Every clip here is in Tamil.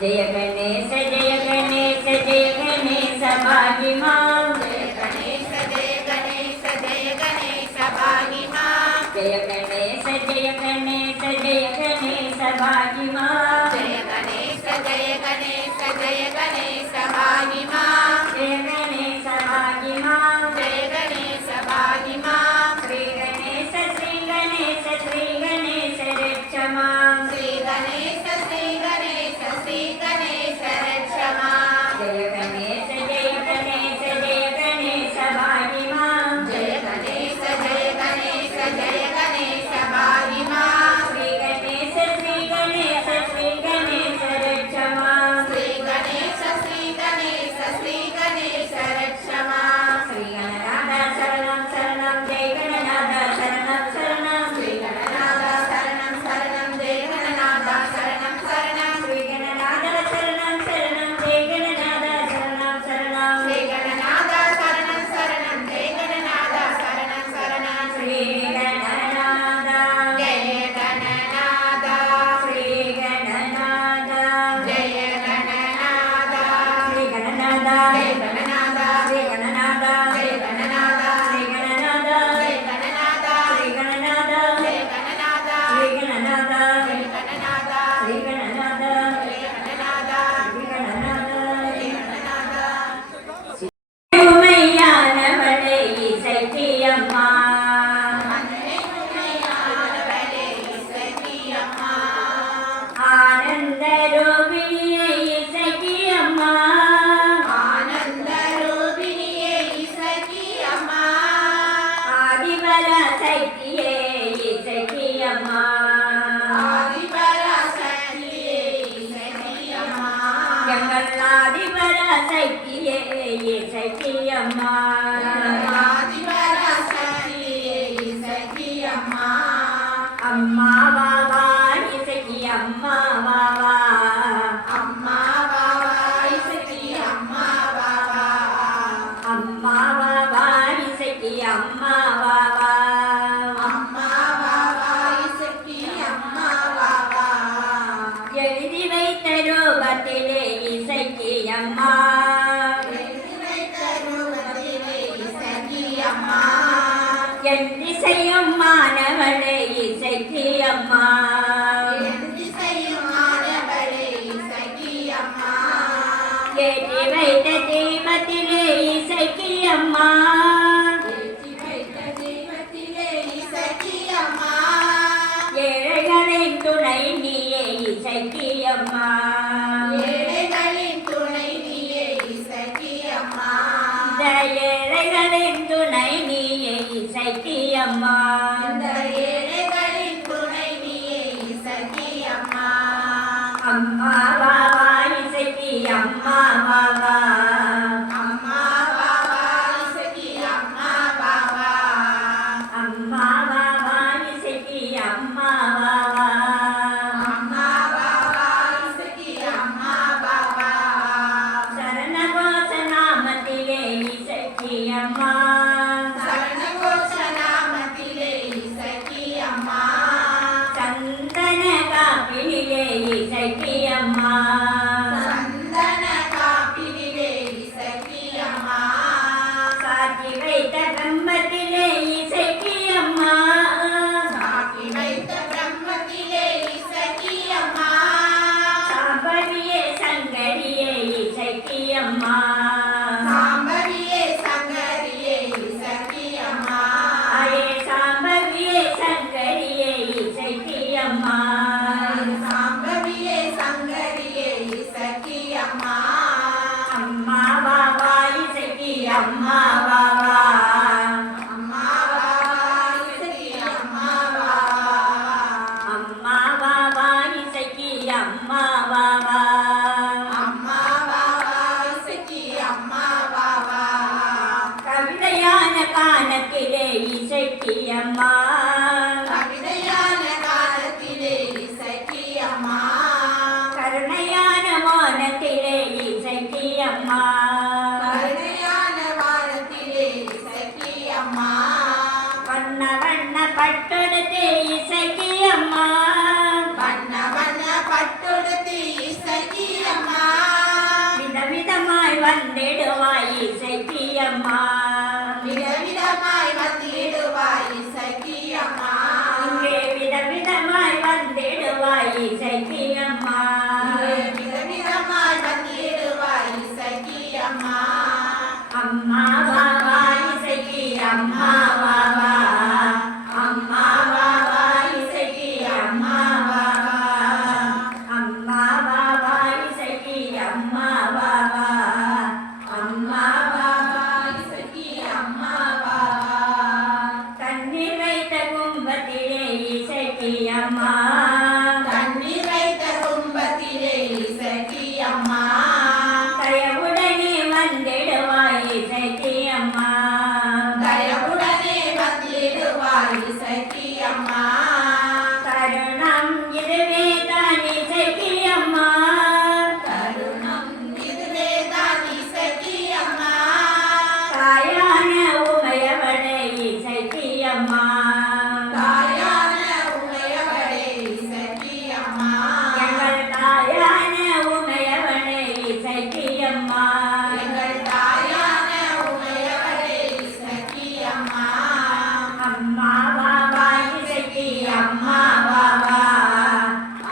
जय गणेश जय गणेश जय गणेश भागी मां जय गणेश जय गणेश जय गणेश भागी मां जय गणेश जय गणेश जय गणेश भागी मां जय गणेश जय गणेश जय गणेश भागी मां जय गणेश भागी मां जय गणेश भागी मां श्री गणेश रक्ष मां श्री गणेश रक्ष मां जय गणेश जय गणेश जय गणेश भागी मां जय गणेश जय गणेश जय गणेश भागी मां श्री गणेश रक्ष मां श्री गणेश रक्ष मां श्री गणनाथ शरणं शरणं जय गणनाथ शरणं शरणं श्री गणनाथ शरणं शरणं जय गणनाथ शरणं शरणं श्री गणनाथ शरणं शरणं जय गणनाथ शरणं शरणं श्री गणनाथ शरणं शरणं जय गणनाथ शरणं शरणं श्री गणनाथ जय गणनाथ श्री गणनाथ जय गणनाथ श्री गणनाथ जय गणनाथ श्री गणनाथ जय गणनाथ श्री गणनाथ जय गणनाथ श्री गणनाथ जय गणनाथ श्री गणनाथ जय गणनाथ श्री गणनाथ जय गणनाथ श्री गणनाथ जय गणनाथ உமையானவளே இசைக்கு அம்மா ஆனந்த ரூபிணியே இசைக்கு அம்மா ஆனந்த ரூபிணியே இசைக்கு அம்மா ஆதிபராசக்தியே இசைக்கு அம்மா ஆதிபராசக்தியே இசைக்கு அம்மா எங்கள் ஆதிபராசக்தியே இசைக்கு அம்மா ஆதிபராசக்தியே இசைக்கு அம்மா அம்மா வாவா இசைக்கு அம்மா வாவா அம்மா வாவா இசைக்கு அம்மா வாவா அம்மா வாவா இசைக்கு அம்மா வாவா அம்மா வாவா இசைக்கு அம்மா வாவா எழுதி வைத்த ரூபத்திலே இசைக்கு அம்மா எழுதி வைத்த ரூபத்திலே இசைக்கு அம்மா என் திசையும் மாணவளே இசைக்கு அம்மா என் திசையும் மாணவளே இசைக்கு அம்மா ஏற்றி வைத்த தீபத்திலே இசைக்கு அம்மா ஏற்றி வைத்த தீபத்திலே இசைக்கு அம்மா ஏழைகளின் துணை நீயே இசைக்கு அம்மா ஏழைகளின் துணை நீயே இசைக்கு அம்மா இந்த ஏழைகளின் துணை நீயே இசைக்கு அம்மா இந்த ஏழைகளின் துணை நீயே இசைக்கு அம்மா அம்மா வாவா இசைக்கு அம்மா வாவா அம்மா வாவா இசைக்கு அம்மா வாவா அம்மா வாவா இசைக்கு அம்மா வாவா அம்மா வாவா இசைக்கு அம்மா வாவா சரணகோஷ நாமத்திலே இசைக்கு அம்மா சரணகோஷ நாமத்திலே இசைக்கு அம்மா சந்தன காப்பினிலே இசைக்கு அம்மா சந்தன காப்பினிலே இசைக்கு அம்மா விதவிதமாய் வந்திடுவாய் இசைக்கு அம்மா அம்மா வாவா இசைக்கு அம்மா வாவா அம்மா வாவா இசைக்கு அம்மா வாவா அம்மா வாவா இசைக்கு அம்மா வாவா அம்மா வாவா இசைக்கு அம்மா வாவா தண்ணீர் வைத்த கும்பத்திலே இசைக்கு அம்மா தண்ணீர் வைத்த கும்பத்திலே இசைக்கு அம்மா தயவுடனே வந்திடுவாய் இசைக்கு அம்மா தயவுடனே வந்திடுவாய் இசைக்கு அம்மா தருணம் இதுவே தான் இசைக்கு அம்மா தருணம் இதுவே தான் இசைக்கு அம்மா தாயான உமையவளே இசைக்கு அம்மா தாயான உமையவளே இசைக்கு அம்மா எங்கள் தாயான உமையவளே இசைக்கு அம்மா எங்கள் தாயான உமையவளே இசைக்கு அம்மா அம்மா வாவா இசைக்கு அம்மா வாவா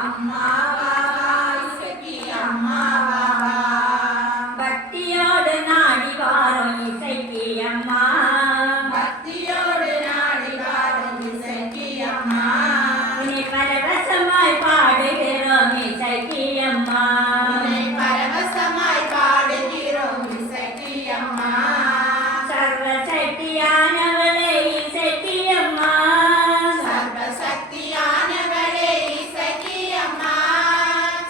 அம்மா வாவா இசைக்கு அம்மா வாவா பக்தியோடு நாடி வாரும் இசைக்கு அம்மா பக்தியோடு நாடி வாரும் இசைக்கு அம்மா உன்னை பரவசமாய் பாடுகிறோம் இசைக்கு அம்மா உன்னை பரவசமாய் பாடுகிறோம் இசைக்கு அம்மா சர்வசக்தியானவளே இசைக்கு அம்மா சர்வசக்தியானவளே இசைக்கு அம்மா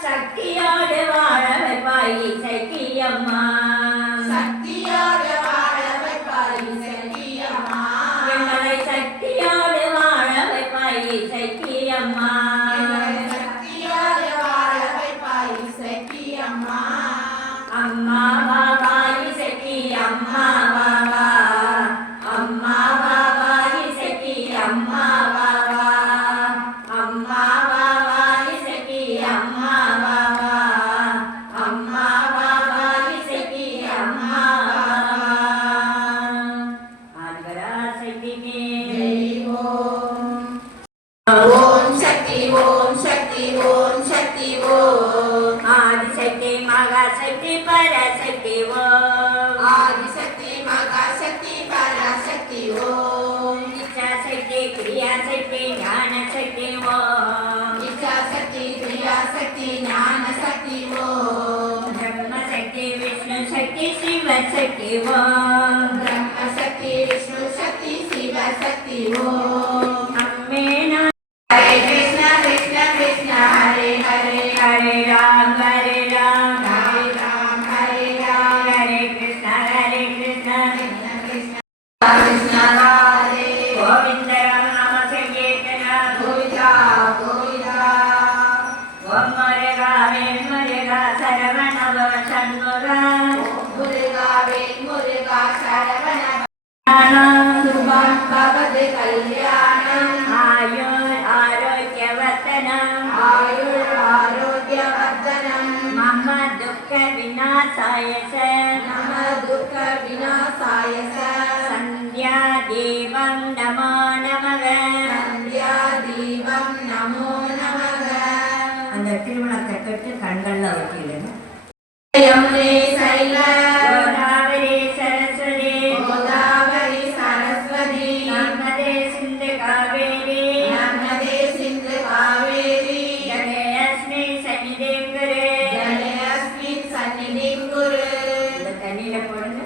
சக்தியோடு வாழ வைப்பாய் இசைக்கு அம்மா சக்தியோடு வாழ வைப்பாய் இசைக்கு அம்மா எங்களை சக்தியோடு வாழ வைப்பாய் இசைக்கு அம்மா எங்களை சக்தியோடு வாழ வைப்பாய் இசைக்கு அம்மா அம்மா வாவா இசைக்கு அம்மா வாவா அம்மா வாவா இசைக்கு அம்மா வாவா அம்மா வாவா இசைக்கு அம்மா வாவா அம்மா வாவா இசைக்கு அம்மா வாவா ஆதிபராசக்திக்கு ஜெய் ஓம் ஓம் சக்தி ஓம் சக்தி ஓம் சக்தி ஓம் ஆதிசக்தி மகாசக்தி பராசக்தி ஓம் ஆதிசக்தி மகாசக்தி பராசக்தி ஓம் இச்சாசக்தி கிரியாசக்தி ஞானசக்தி ஓம் இச்சாசக்தி கிரியாசக்தி ஞானசக்தி ஓம் பிரம்மசக்தி விஷ்ணு சக்தி சிவசக்தி ஓம் பிரம்மசக்தி விஷ்ணு சக்தி சிவசக்தி ஓம் அம்மே நான் ஹரே கிருஷ்ண கிருஷ்ண கிருஷ்ண ஹரே ஹரே ஹரே ராம் ஹரே ராம் ஹரே ராம் ஹரே ராம் ஹரே கிருஷ்ண கிருஷ்ண கிருஷ்ண ராதே கோவிந்த ராம நாம சங்கீர்த்தனம் கோவிந்தா கோவிந்தா ஓம் முருகா வேல் முருகா சரவண பவ சண்முகா முருகா வேல் முருகா சரவண ஞானம் சுபம் பவது கல்யாணம் ஆயுர் ஆரோக்கியவர்த்தனம் ஆயுள் ஆரோக்கியவர்தனம் மம துக்க விநாசாய ச நம துக்க விநாசாய சந்தியா தேவம் நமோ நமக சந்தியா தீபம் நமோ நமக அந்த திருவிழாத்தை கட்டு கண்கள்ல வைக்கல யமுனே சைல கோதாவரி சரஸ்வதி கோதாவரி சரஸ்வதி நர்மதே சிந்து காவேரி நர்மதே சிந்து காவேரி ஜலே அஸ்மி சன்னிதிம் குரு ஜலயஸ்மின் சந்நிதிம் குரு இந்த தண்ணியில போடுங்க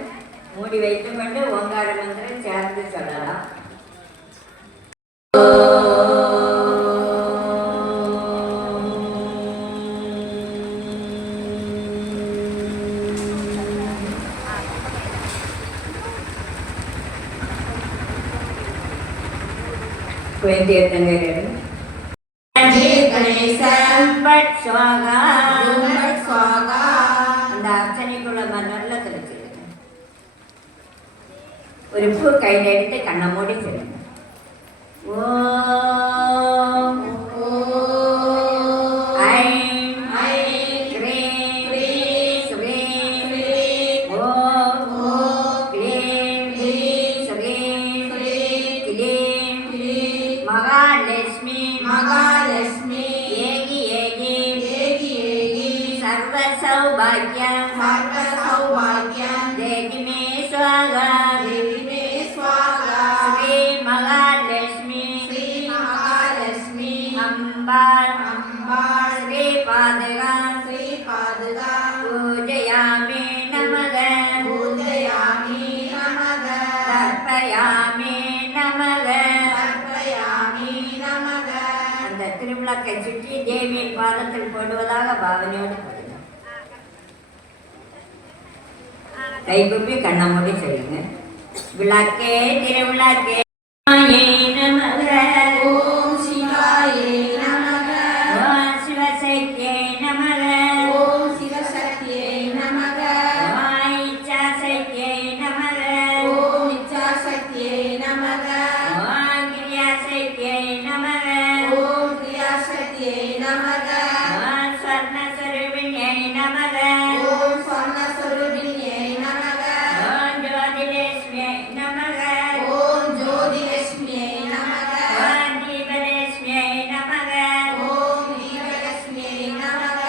மூடி வைத்துக் கொண்டு ஓங்கார மந்திரம் சேர்ந்து சொல்லலாம் குழந்தையத்தங்கர் கணேசன் பட் சுவாகா கும்பட் சுவாகா அந்த அர்ச்சனைக்குள்ள மன்னர்ல கிடைச்சிருக்கு ஒரு பூ கையில் எடுத்து கண்ணை மூடி சொல்லுங்க ஓம் ஐம் க்ரீம் ஸ்ரீம் ஓம் க்ரீம் ஸ்ரீம் க்ளீம் மகாலட்சுமி மகாலட்சுமி ஏகியே सर्वसौभाग्यं सर्वसौभाग्यं देहि मे स्वाहा देहि मे स्वाहा श्री महालक्ष्मी श्रीमहालक्ष्मी अम्बाள் अम्बाள் श्रीपादगा श्रीपादुका पूजयामि नमः पूजयामि नमः तर्पयामि नमः तर्पयामि नमः அந்த திருவிழாக்கை சுற்றி தேவியின் பாதத்தில் போடுவதாக பாவனையோடு பாடுங்க. கைகுப்பி கண்ணை மூடி சொல்லுங்க. விளக்கே திருவிளக்கே நமக ஓம் சிவாயே நமக ஓம் சிவசக்தியே நமக ஓம் சிவசக்தியே நமக ஓம் இச்சாசக்தியே நமக ஓம் இச்சாசக்தியே நமக ஓம் கிரியாசக்தியே நமக ஓம் கிரியாசக்தியே நமக ஓம் ஸ்வர்ணஸ்வரூபிணியே நமக ஓம் ஸ்வர்ணஸ்வரூபிணியே நமக ஓம் ஜோதிலட்சுமியே நமக ஓம் ஜோதிலட்சுமியே நமக ஓம் தீபலட்சுமியே நமக ஓம் தீபலட்சுமியே நமக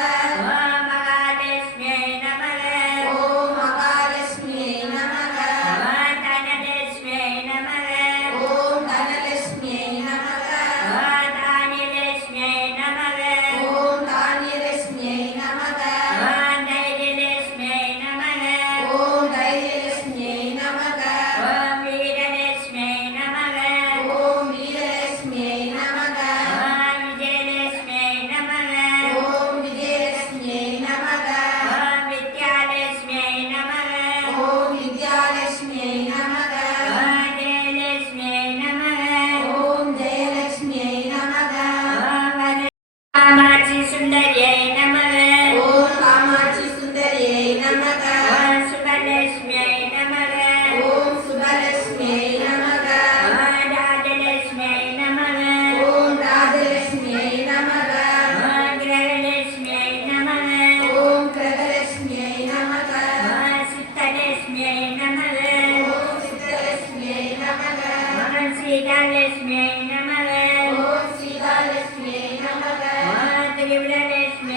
ஓம் மகாலட்சுமியே நமக ஓம் மகாலட்சுமியே நமக ஓம் தனலட்சுமியே நமக ஓம் தனலட்சுமியே நமக ஓம் தானியலட்சுமியே நமக ஓம் தானியலட்சுமியே நமக ஓம் தைரியலட்சுமியே நமக ஓம் தைரியலட்சுமியே நமக ஓம் வீரலட்சுமியே நமக ஓம் வீரலட்சுமியே நமக ஓம் விஜயலட்சுமியே நமக ஓம் விஜயலட்சுமியே நமக ஓம் வித்யாலட்சுமியே நமக ஓம் வித்யாலட்சுமியே நமக ஓம் ஜெயலட்சுமியே நமக ஓம் ஜெயலட்சுமியே நமக ஓம் காமாட்சி சுந்தரியை நமக ஓம் காமாட்சி சுந்தரியே நமக ஓம் சுபலட்சுமியை நமக ஓம் சுபலட்சுமியே நமக ஓம் ராஜலட்சுமியை நமக ஓம் ராஜலட்சுமியே நமக ஓம் கிரகலட்சுமியை நமக ஓம் கிரகலட்சுமியே நமக ஓம் சித்தலட்சுமியை நமக ஓம் சித்தலட்சுமியே நமக ஓம் சீதாலட்சுமியை நமக ஓம் சீதாலட்சுமியே நமக ஓம் திரிபுரலட்சுமியை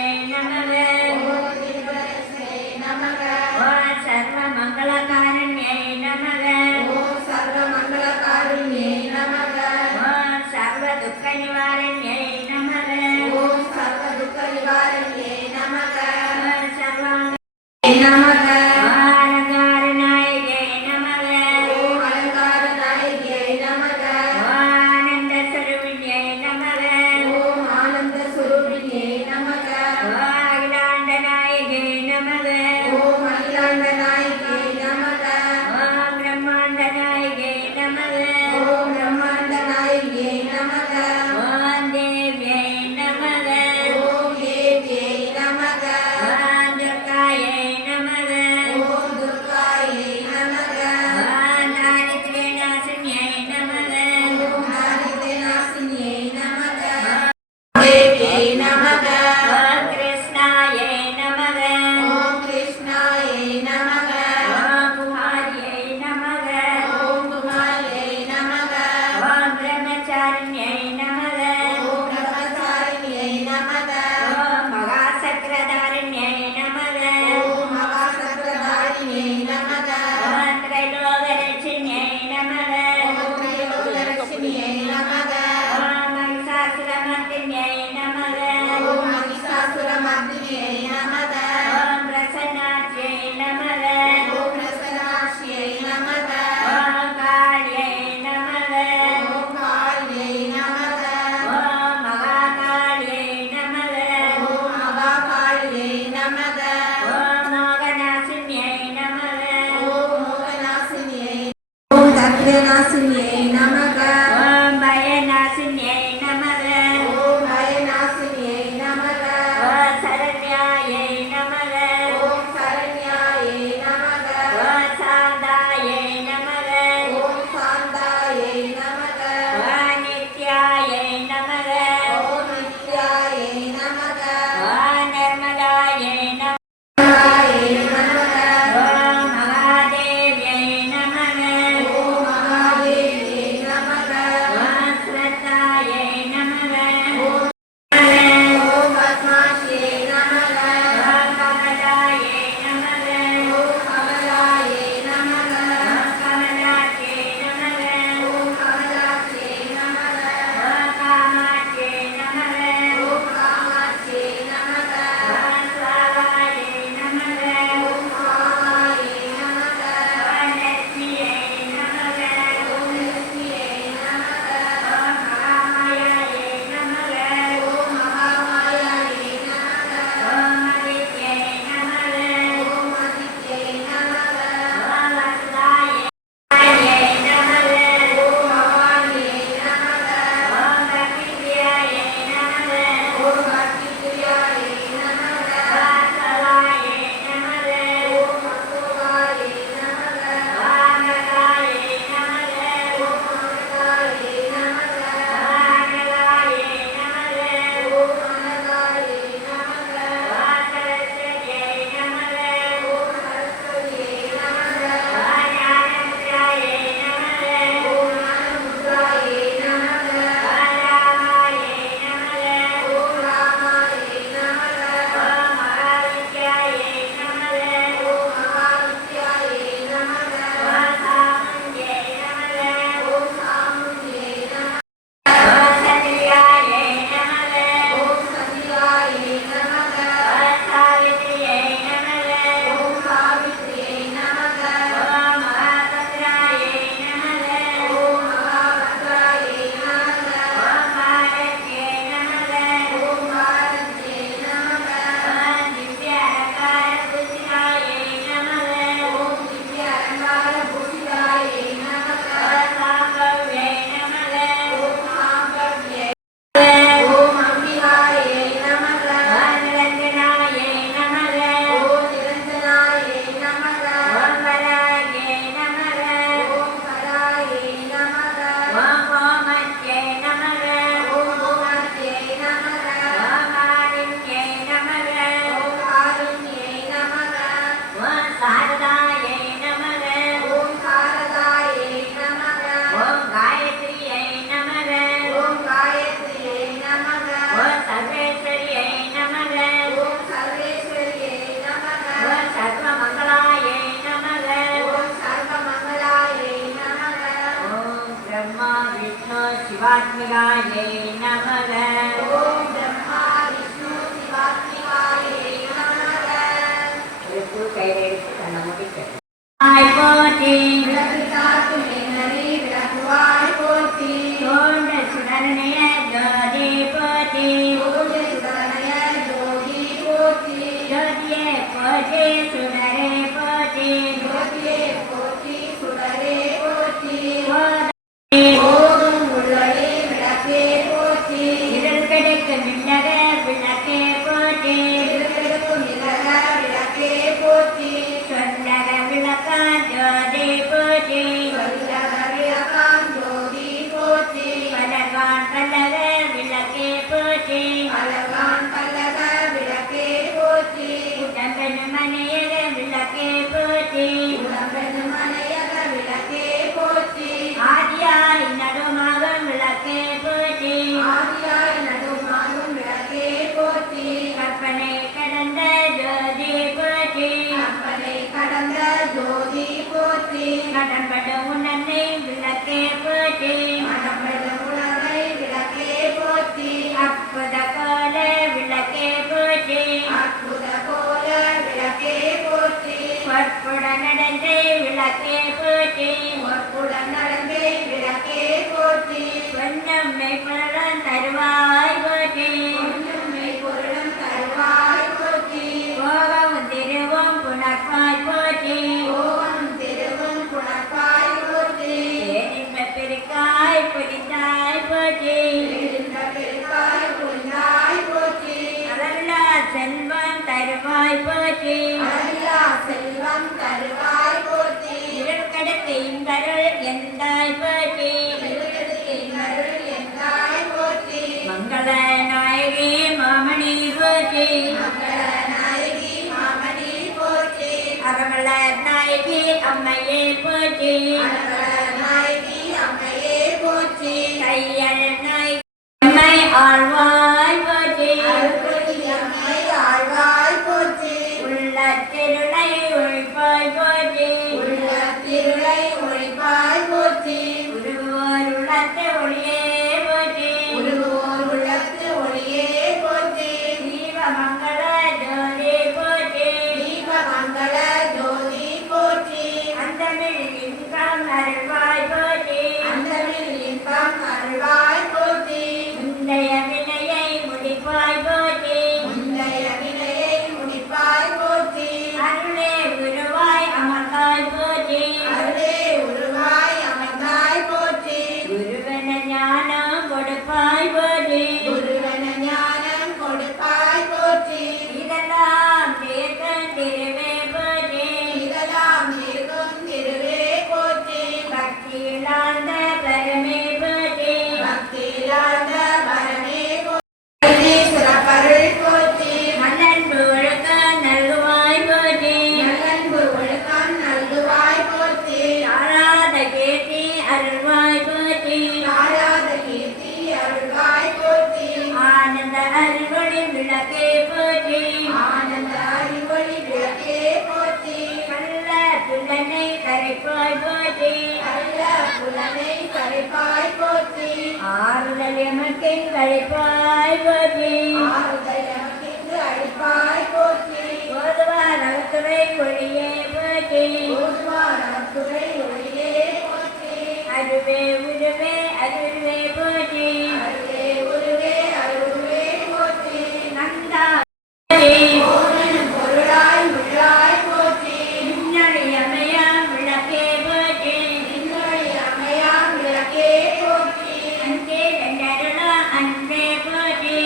சிவாத்மிகாயை நமக. ஓம் பிரம்மா விஷ்ணு சிவாத்மிகாயை நமக. ஒரு பூ கையில் எடுத்து கண்ணை முடிக்கிறது. போற்றி விளக்கு காக்கும் எங்களை விளக்குவாய் போற்றி. தோன்ற சுடர்ணைய ஜோதி போற்றி. ஓம் சுடரணைய ஜோதி போற்றி. ஜோதியே போற்றி சுடரே போற்றி. ஜோதியே போற்றி சுடரே போற்றி. போற்றி ஓதும் உள்ளொளி விளக்கே போற்றி. இருள் கிடைக்கும் விண்ணக விளக்கே போற்றி. இருளுக்கும் இலக விளக்கே போற்றி. சொன்னக விளக்கா ஜோதி போற்றி. சொல்லக விளக்காம் ஜோதி போற்றி. பலகான் பல்லக விளக்கே போற்றி. அழகான் பல்லக விளக்கே போற்றி. உடம்பெனும் மனையக விளக்கே போற்றி. உடம்பெனும் மனையக விளக்கே போற்றி. ஆதியாய் நடுமாக விளக்கே போற்றி. ஆதியாய் நடுமாகும் விளக்கே போற்றி. கற்பனை கடந்த ஜோதி போற்றி. கற்பனை கடந்த ஜோதி போற்றி. கடம்பட உணர்னை விளக்கே போற்றி. மணப்பட உணவை விளக்கே போற்றி. அற்புத கோல விளக்கே போற்றி. அற்புத கோல விளக்கே போற்றி. பொற்புட நடந்த விளக்கே போற்றி. பொற்புடன் நடந்தே விளக்கே போற்றி. பொன்னம்மை புலன் தருவாய் போற்றி. பொன்னுமை பொருளும் தருவாய் போற்றி. போகவும் திருவும் புணர்வாய் போற்றி. ஓம் திருவும் குணப்பாய் போற்றி. ஏனின்பப் பெருக்காய் புரிந்தாய் போற்றி. எழுந்த பெருக்காய் புரிந்தாய் போற்றி. அளவிலா செல்வம் தருவாய் போற்றி. அளவிலா செல்வம் தருவாய் போற்றி. இருள் கடத்த இன்பருள் எந்தாய் போற்றி. திருவெடுத்து இன்னருள் எந்தாய் போற்றி. மங்கள நாயகி மாமணி போற்றி. மங்கள நாயகி மாமணி போற்றி. அகமல நாயகி அம்மையே போற்றி. அழகர நாயகி அம்மையே போற்றி. கையல் நாயகி அம்மை ஆழ்வாய் போற்றி. அருள்பொழி அம்மை ஆழ்வாய் போற்றி. உள்ள திருளை ஒழிப்பாய் போற்றி. உள்ள திருளை ஒழிப்பாய் போற்றி. உருகுவோர் உள்ளத்து ஒளியே போற்றி. உருகுவோர் உள்ளத்து ஒளியே போற்றி. தீப மங்கள ஜோதி போற்றி. தீப மங்கள ஜோதி போற்றி. அந்தமிழ் இன்பம் அருள்வாய் போற்றி. அந்தமில் இன்பம் அருள்வாய் போற்றி. முந்தைய வினையை முடிப்பாய் போற்றி. முந்தைய வினையை முடிப்பாய் போற்றி. அருளே உருவாய் அமர்ந்தாய் போற்றி. அருளே உருவாய் அமர்ந்தாய் போற்றி. குருவன ஞானம் கொடுப்பாய் போற்றி. குருவன ஞானம் கொடுப்பாய் போற்றி. இதெல்லாம் தீர்க்க திருவே போற்றி. இதெல்லாம் இருக்கும் திருவே போற்றி. பக்தியிலார்ந்த பரமே போற்றி. பக்தியிலார்ந்த பரமே போற்றி. சிறப்பருள் போற்றி. மன்னன்பு ஒழுக்க நல்குவாய் போற்றி. நல்லன்பு ஒழுக்கம் நல்குவாய் போற்றி. தாழாத கீர்த்தி அருள்வாய் போற்றி. தாழாத கீர்த்தி அருள்வாய் போற்றி. ஆனந்த அருள்வொளி விளக்கே போற்றி. ஆனந்த அறிவொளி விளக்கே போற்றி. கள்ள புலனை கரைப்பாய் போற்றி. நல்ல புலனை கரைப்பாய் போற்றி. ஆறுதல் எமக்கு கழிப்பாய் போற்றி. ஆறுதல் எமக்கின்று அழிப்பாய் போற்றி. போதுவார் அகத்துறை ஒளியே போற்றி. ஓதுவார் அத்துறை ஒளியே போற்றி. அருவே உருவே அருள்வே போற்றி. அருளே உருவே அருள்வே போற்றி. நந்தா போற்றி. ஓமெனும் பொருளாய் உள்ளாய் போற்றி. மின்னொளி அமையா விளக்கே போற்றி. இன்னொழி அமையாம் விளக்கே போற்றி. அங்கே வெண்டருளா அன்பே போற்றி.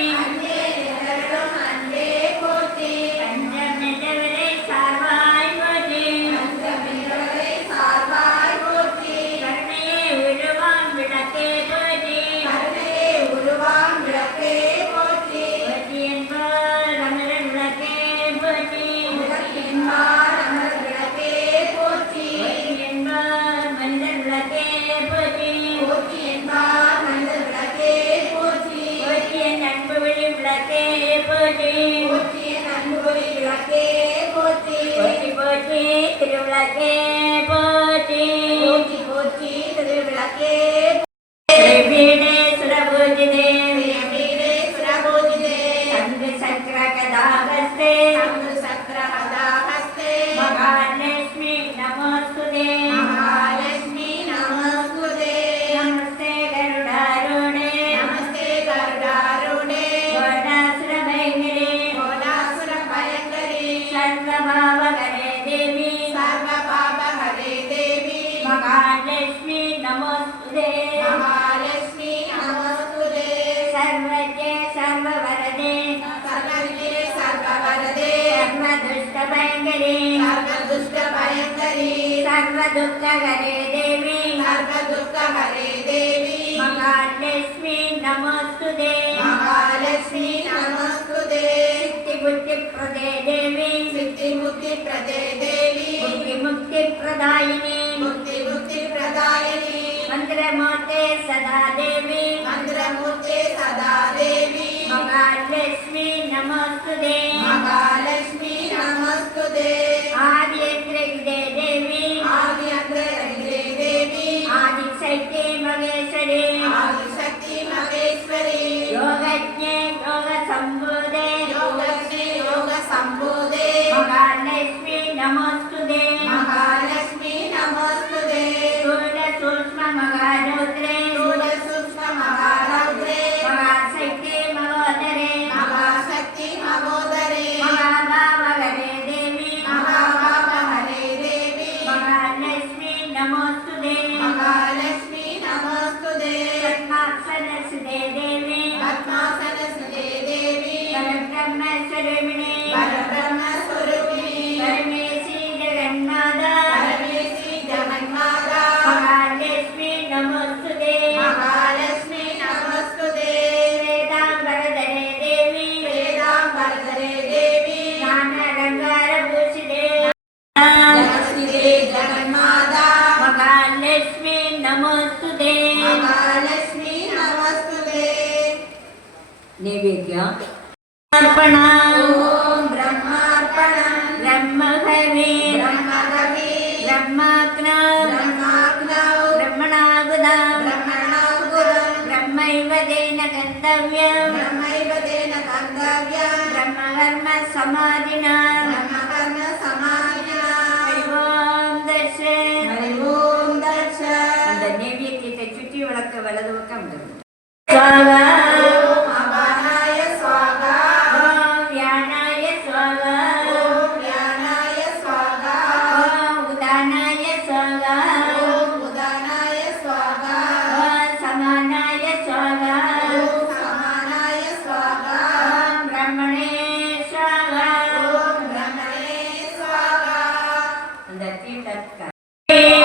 हस्ते शङ्खचक्रगदाहस्ते महालक्ष्मी नमोस्तुते महालक्ष्मी नमोस्तुते नमस्ते गरुडारूढे नमस्ते गरुडारूढे घोरासुरभयङ्करी घोरासुरभयङ्करी सर्वभावहरे देवी सर्वपापहरे देवी महालक्ष्मी नमोस्तुते महालक्ष्मी नमोस्तुते सर्वज्ञे सर्ववरदे सर्वज्ञे सर्ववरदे सर्वदुष्टभयङ्करी सर्वदुष्टभयङ्करी सर्वदुःखहरे देवी सर्वदुःखहरे देवी महालक्ष्मी नमोस्तुते महालक्ष्मी नमोस्तुते सिद्धिबुद्धिप्रदे देवी सिद्धिबुद्धिप्रदे देवी बुद्धिमुक्तिप्रदायिनी बुद्धिमुक्तिप्रदायिनी मन्त्रमूर्ते सदा देवी मन्त्रमूर्ते सदा देवी महालक्ष्मी नमोस्तुते महालक्ष्मी नमोस्तुते आदियन्त्रविदे देवी आदियन्त्रविदे देवी आदिशक्ति महेश्वरी आदिशक्ति महेश्वरी योगज्ञे योगसम्भुदे योगज्ञे योगसम्भुदे महालक्ष्मी नमोस्तुते महालक्ष्मी नमोस्तुते स्थूलसूक्ष्ममहारौद्रे स्थूलसूक्ष्ममहारौद्रे महाशक्ति महोदरे महाशक्ति महोदरे महाभावहरे देवी महाभावहरे देवी महालक्ष्मी नमोस्तुते महालक्ष्मी नमोस्तुते पद्मासनसुते देवी पद्मासनसुते देवी परब्रह्मस्वरूपिणी परब्रह्मस्वरूपिणी परमेशी जगन्नाथ परमेशी जगन्माता महालक्ष्मी नमोस्तुते महालक्ष्मी नमोस्तुते वेदाम्बरधरे देवी वेदाम्बरधरे देवी ज्ञानालङ्कारभूषिते जगत्स्थिते जगन्माता महालक्ष्मी नमोस्तुते महालक्ष्मी नमोस्तुते नैवेद्य अर्पण ॐ ब्रह्मार्पणं ब्रह्महवे ब्रह्महवे ब्रह्माग्नौ ब्रह्माग्नौ ब्रह्मणागुदा ब्रह्मणाहुरं ब्रह्मैव तेन गन्तव्यं ब्रह्मैव तेन गन्तव्यं ब्रह्मकर्म समाधिना ब्रह्मकर्म समाधिना ஓம் தர்ஷன் हरि ओं दर्शन அந்த நைவேத்தியத்தை சுற்றி விளக்க வலது பக்கம் இருக்கும் स्वाहा ॐ अपानाय स्वाहा ஓம் வியானாய स्वाहा ॐ ज्ञानाय स्वाहा ஓம் உதானாய स्वाहा ॐ उदानाय स्वाहा ஓம் சமானாய स्वाहा ॐ समानाय स्वाहा ஓம் பிரம்மணே स्वाहा ॐ ब्रह्मणे स्वाहा அந்த தீர்த்தத்தை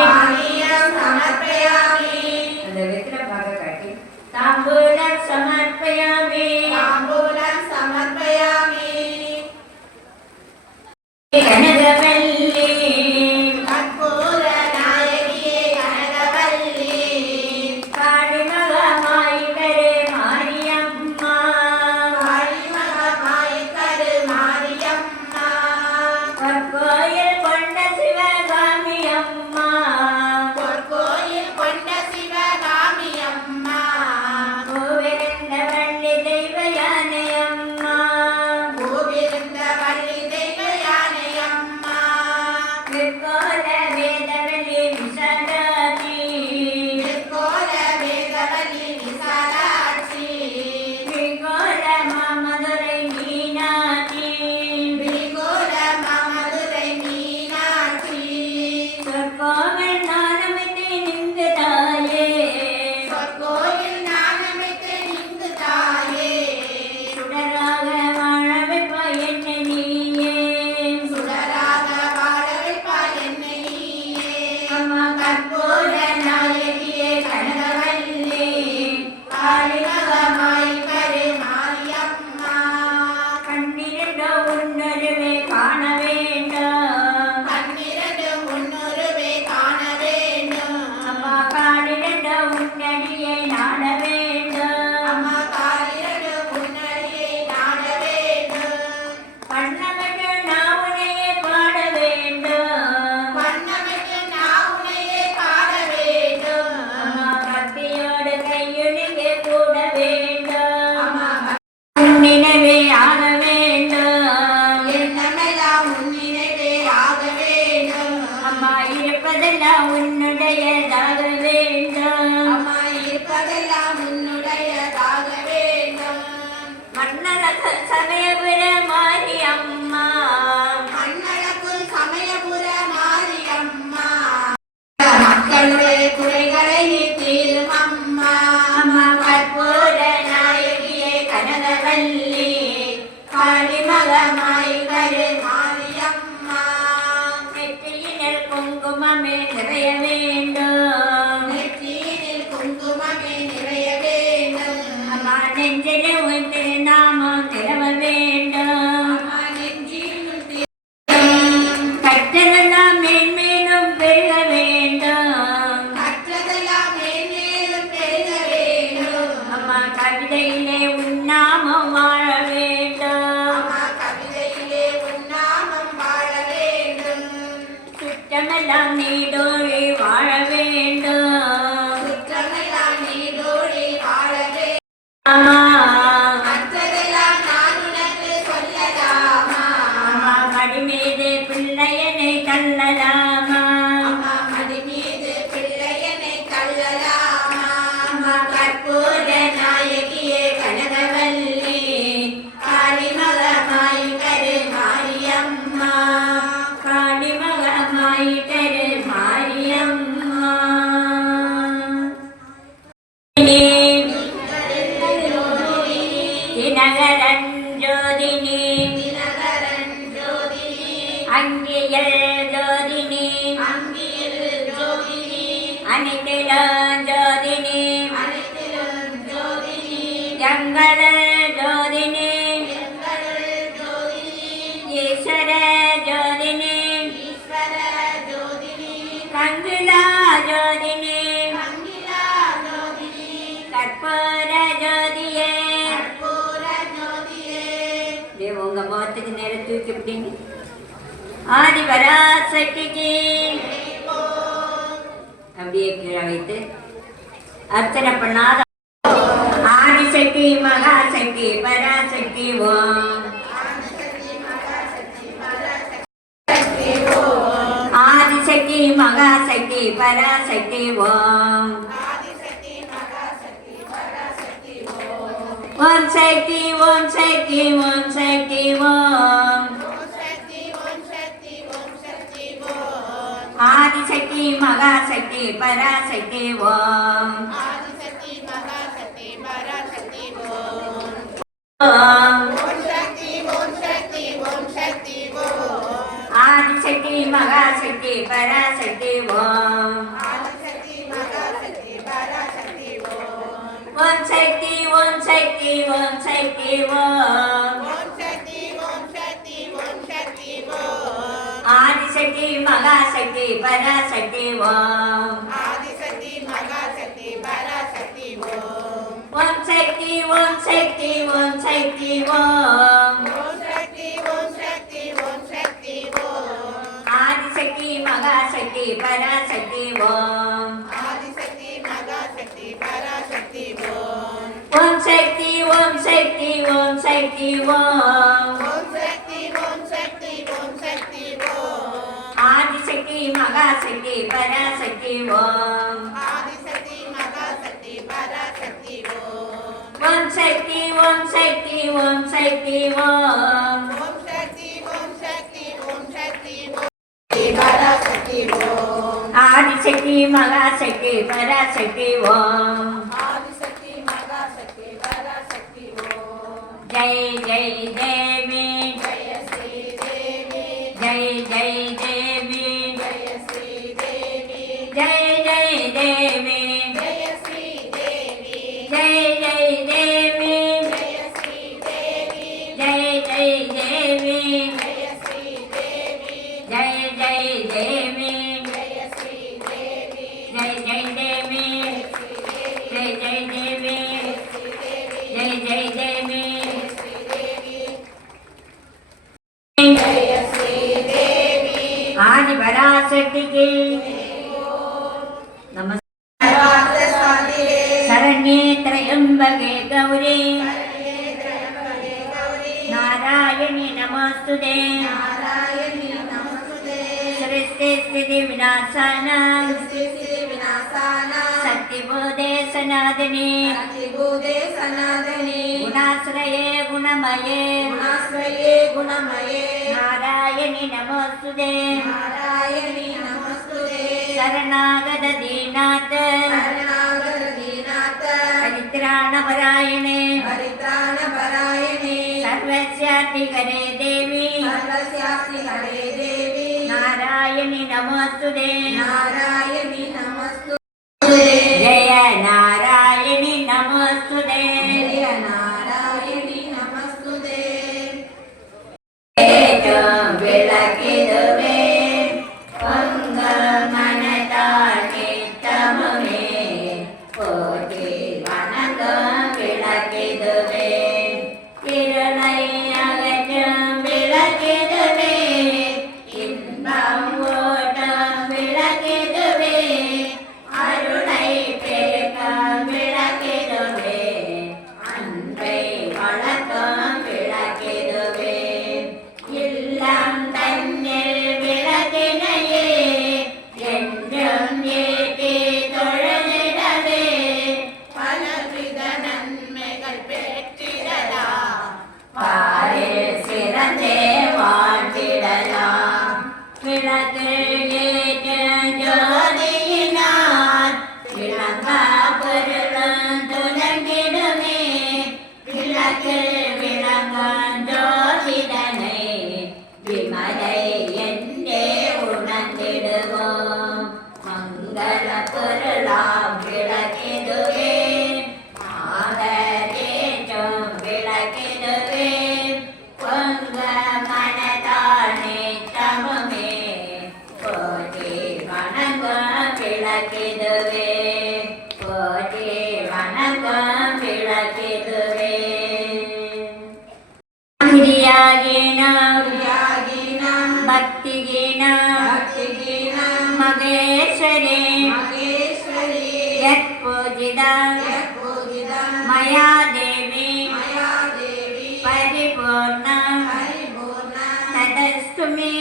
पानीयं समर्पयामि அந்த வெற்றில பாக காட்டி தாம்பூலம் சமர்ப்பயாமி ताम्बूलं समर्पयामि கனகவல்லி कर्पूरनायकिये कनकवल्ली காளிமகமாயிகரே மாரியம்மா काळीमगमायिकरु मारियम्मा பொற்கோயில் கொண்ட சிவகாமி அம்மா பொற்கோயில் கொண்ட சிவகாமியம்மா பூவிருந்த வள்ளி தெய்வ யானை அம்மா பூவிருந்த வள்ளி தெய்வ யானையம்மா விற்கோல வேதவல்லி விசாலாட்சி திருக்கோல வேதவல்லி விசாலாட்சி விற்கோல மாமதுரை மீனாட்சி விரிகோல மாமதுரை மீனாட்சி சொற்கோவில் நானமிட்டு நின்று தாயே பொற்கோயில் நாணமிட்டு நின்று தாயே சுடராக வாழ வைப்பாய் என்னை நீயே சுடராக வாழ வைப்பாய் என்னை நீயே அம்மா கற்பூர நாயகியே கனகவல்லி காளிமகமாயிக்கரு மாரியம்மா கண்ணிரண்ட உன்னருவே காண வேண்டும் பன்னிரண்டு முன்னூறுவே காண வேண்டும் அம்மா காலிரண்ட உன்னடியை நாட வேண்டும் அம்மா காலிரண்டு முன்னடியை நாட வேண்டும் பண்ணமிட்டு நான் உன்னையே பாட வேண்டும் வண்ணமிட்டு நான் உன்னையே பாட வேண்டும் அம்மா பக்தியோடு கையொழுங்கே கூட வேண்டும் அம்மா உன் நினைவே ஆக வேண்டும் இருப்பதெல்லாம் உன்னுடையதாக வேண்டும். அம்மா இருப்பதெல்லாம் உன்னுடையதாக வேண்டும். மன்னரசன் சமயபுர மாரியம்மா, மண்ணளக்கும் சமயபுர மாரியம்மா, மக்களுடைய குறைகளை நீ தீரும் அம்மா. அம்மா கற்பூர நாயகியே கனகவல்லி, காளிமகமாய் வரு மாரியம்மா, நெற்றியினில் குங்குமமே நிறைய வேண்டும். நெற்றியினில் குங்குமமே நிறைய வேண்டும். அம்மா நெஞ்சிலே உன் திருநாமம் நிலவ வேண்டும். அம்மா நெஞ்சினுள் கற்றதெல்லாம் மேன்மேலும் பெருக வேண்டும். கற்றதெல்லாம் மேன்மேலும் பெருக வேண்டும். அம்மா கவிதையிலே உன்னாமம் வாழ வேண்டும். அம்மா கவிதையிலே உன்னாமம் வாழ வேண்டும். சுற்றமெல்லாம் நீடோழி வாழ வேண்டும். சுற்றமெல்லாம் நீடோடி வாழ வேண்டும். அம்மா மற்றதெல்லாம் நான் உனக்கு சொல்லலாமா? அம்மா மடி மீது பிள்ளையனை தள்ளலாமா? அம்மா மடி மீது பிள்ளையனை தள்ளலாமா? அம்மா கற்பூர நாயகியே கனகவல்லி, காளிமகமாய் கரு மாரியம்மா, காளிமகமாய் தரு மாரியம்மா. தினகரன் ஜோதினி, தினகரன் ஜோதினி, அங்கியல் ஜோதினி, அங்கியில் ஜோதினி, அனிதிலம் ஜோதினி, அனைத்திலும் ஜோதினி, ஜங்கள ஜோதினி, எங்களுள் ஜோதினி, ஈஸ்வர ஜோதினி, ஈஸ்வர ஜோதினி, கங்கிலா ஜோதினி, மங்கிலா ஜோதினி, கற்பூர ஜோதியே. கற்பூர ஜோதியே. அப்படியே உங்க முகத்துக்கு நேரம் தூக்கி விட்டீங்க. ஆதிபராசக்திக்கு அப்படியே கீழே வைத்து அர்ச்சனை பண்ணாத ஆதிசக்தி மகாசக்தி பராசக்தி ஓம். ஆதிசக்தி மகாசக்தி பராசக்தி ஓம். ஓம் சக்தி ஓம் சக்தி ஓம் சக்தி ஓம். ஆதிசக்தி மகாசக்தி பராசக்தி ஓம். ஓம். ஆதிசக்தி மகாசக்தி பராசக்தி ஓம். ஓம் சக்தி ஓம் சக்தி ஓம் சக்தி ஓம். ஆதிசக்தி மகாசக்தி பராசக்தி ஓம். ஓம் சக்தி ஓம் சக்தி ஓம் சக்தி ஓம். ஆதிசக்தி மகாசக்தி பராசக்தி ஓம். ஓம் சக்தி ஓம் சக்தி ஓம் சக்தி ஓம். ஆதிசக்தி மகாசக்தி பராசக்தி ஓம். ஓம் சக்தி ஓம் சக்தி ஓம் சக்தி ஓம். ஆதிசக்தி மகாசக்தி பராசக்தி ஓம். ஜெய் ஜெய் தேவி, ஜெய் ஜெய் தேவி, ஜெய் ஜெய் தேவி, ஜெய் ஜெய் தேவி, ஜெய் ஜெய் தேவி, ஜெய் ஜெய் தேவி, ஜெய் ஜெய் தேவி, ஜெய் ஜெய் தேவி, ஜெய் ஜெய் தேவி. ஆதிபராசக்திக்கு நமஸ்காரம். சரண்யே த்ரயம்பகே கௌரி நாராயணி நமஸ்துதே. சிருஷ்டே स्थिति विनाशानां शक्तिबोधे सनातने गुणाश्रये गुणमये नारायणि नमोस्तुते शरणागत दीनाथ परित्राणपरायणे सर्वस्याधिकरे देवी नारायणि नमोस्तुते जय नारायणि नमोस्तुते ಬೆಳಕಿದುವೆ ಪಂಗ ಮನದಾಗೆ ತಮಮೆ ಕೋಟಿ ವನಗ ಬೆಳಕಿದುವೆ ಕಿರಣಯ್ಯಗಜ ಬೆಳಕಿದುವೆ இன்பம் ஓட்டம் விளக்கிடுவே அருளை பெருக்கம் விளக்கிடுவே அன்பை வழக்கம் விளக்கிடுவே இல்லம் தன்னில் விளக்கினையே என்றும் ஏற்றி தொழலிடவே பலவித நன்மைகள் பெற்றிடலாம் பாரில் சிறந்தே வாழ்ந்திடலாம் விளக்கில் ஏற்ற ஜோதியினால் விளங்கா பொருளும் துலங்கிடுமே விளக்கில் விளங்கும் ஜோதிடனை விமலை என்றே உணர்ந்திடுவோம் மங்கள பொருளாம் விளக்கிடுவே ஆதரேற்றும் விளக்கிடுவே பொங்க மனதானே தமமே போற்றி வணங்கும் விளக்கிடுவே போற்றி வணங்கும் விளக்கிடுவே भक्तिगीनं मगेश्वरी यत्पूजिता मया देवी परिपूर्णा तदस्तु मे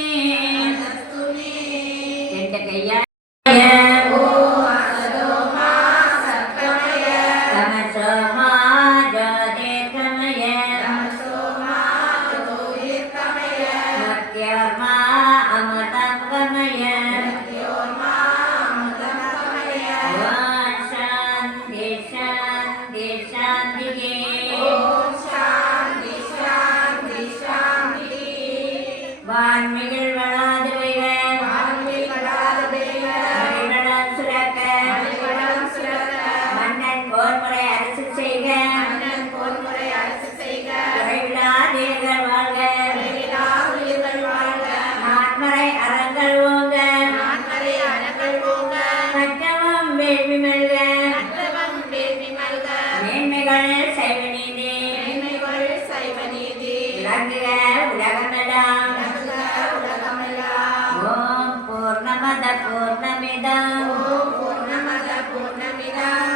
तमसो मा ज्योतिर्गमय मृत्योर्मा अमृतं गमय ॐ शान्ति शान्ति शान्तिः வான்மிகள் வளாது வைக மணிவளம் சுரக்க மன்னன் போர்முறை அரசு செய்க குறைவிலா தேர்கள் வாழ்க நான்மறை அறங்கள் ஓங்க கற்றவம் வேள்வி மல்க மேன்மைகள் சைவ நீதி விளங்குக உலகமெல்லாம் ஓம் பூர்ணமத பூர்ணமிதம்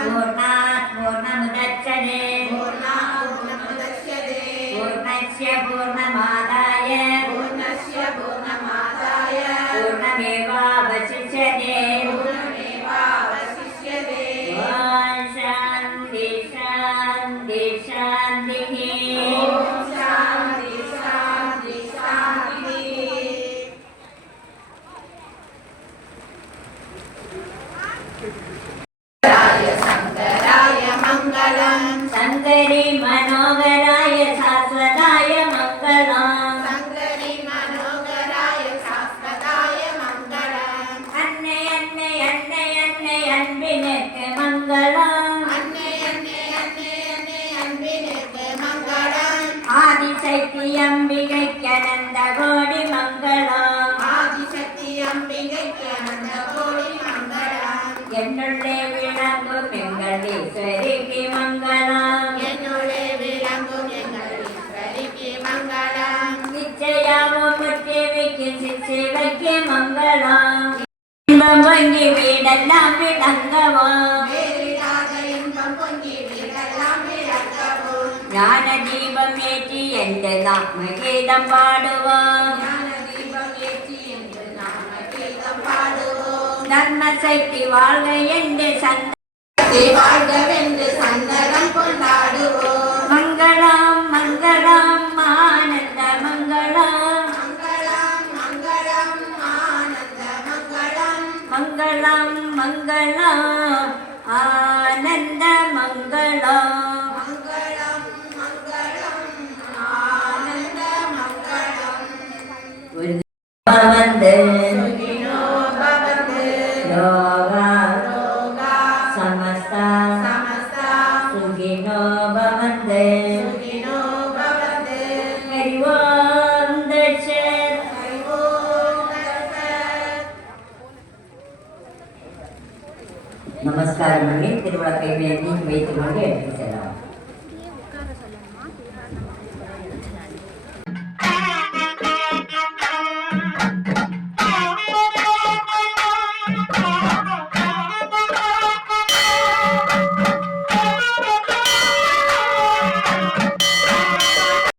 பூர்ணாத் பூர்ணமுதச்யதே பூர்ணஸ்ய பூர்ணமாதாய பூர்ணமேவாவசிஷ்யதே ஓம் சாந்தி சாந்தி சாந்திः शंकरी मनोहराय शाश्वताय मंगलम् अन्ने अन्ने अन्ने अन्ने अன்பினுக்கு मंगलम् आदिशक्ति अंबिகைக்கு अनंत கோடி मंगलम् என்னுள்ளே விளங்கும் எங்கள் ஈஸ்வரிக்கு மங்களம் நிச்சயாவும் முற்றிவைக்கு சிற்சிவைக்கு மங்களம் இன்பம் பொங்கி வீடெல்லாம் விளங்கவும் ஞான தீபம் ஏற்றி என்று நாம கீதம் பாடுவோம் தர்மசக்தி வாழ்க என்று வாழ்கவென்று சந்தனம் கொண்டாடுவோம். மங்களம் மங்களம் ஆனந்த மங்களம் மங்களம் மங்களம் ஆனந்த மங்களம். மங்களம் மங்களம் ஆனந்த மங்களம். மங்களம் மங்களம் ஆனந்த மங்களம். வந்து சுகினோ பவந்து யோகா யோகா சமஸ்தா சமஸ்தா சுகினோ பவந்து சுகினோ பவந்து. ஹரி ஓம் தர்ஷன். ஹரி ஓம் தத்சத். நமஸ்காரம் பண்ணி திருவிழா கைவினை வைத்துக் கொண்டு எடுத்துச் செல்லலாம்.